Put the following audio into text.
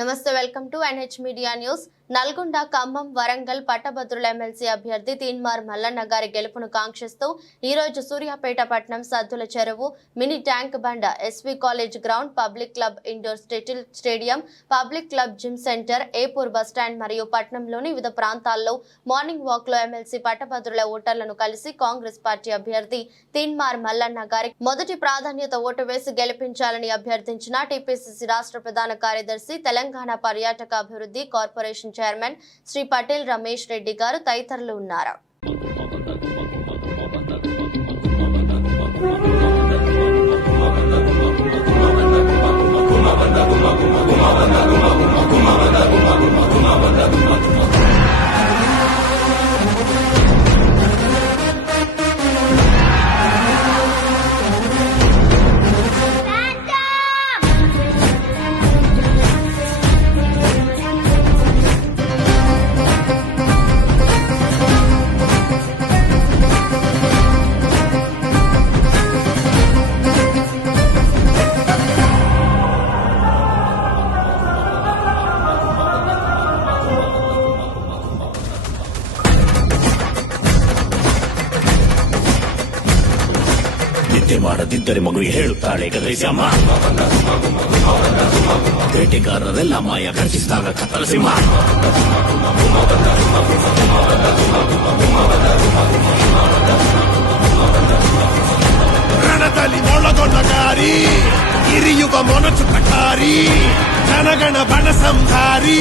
నమస్తే welcome to NH media news. Nalgonda, ఖమ్మం, వరంగల్ పట్టభద్రుల ఎమ్మెల్సీ అభ్యర్థి తీన్మార్ మల్లన్న గారి గెలుపును కాంక్షిస్తూ ఈ రోజు సూర్యాపేట పట్టణం Saddula Cheruvu, mini tank bund, SV college ground, public club indoor stadium, public club gym centre, Epur bus stand మరియు పట్టణంలోని వివిధ ప్రాంతాల్లో మార్నింగ్ వాక్ లో ఎమ్మెల్సీ పట్టభద్రుల ఓటర్లను కలిసి కాంగ్రెస్ పార్టీ అభ్యర్థి తీన్మార్ మల్లన్న గారి మొదటి ప్రాధాన్యత ఓటు వేసి గెలిపించాలని అభ్యర్థించిన టీపీసీసీ రాష్ట్ర ప్రధాన కార్యదర్శి, తెలంగాణ పర్యాటక అభివృద్ధి కార్పొరేషన్ చైర్మన్ శ్రీ పటేల్ రమేష్ రెడ్డి గారు తదితరులు ఉన్నారు. ನಿದ್ದೆ ಮಾಡದಿದ್ದರೆ ಮಗು ಹೇಳುತ್ತಾಳೆ ಗದರಿಸಮ್ಮ. ಬೇಟೆಗಾರರೆಲ್ಲ ಮಾಯ ಘರ್ಜಿಸಿದಾಗ ಕತ್ತಲ ಸಿಂಹ. ರಣದಲ್ಲಿ ಮೊಳಗೊಳ್ಳಗಾರಿ, ಇರಿಯುವ ಮೊನಚು ಕಟಾರಿ, ಜನಗಣ ಬಣ ಸಂಹಾರಿ.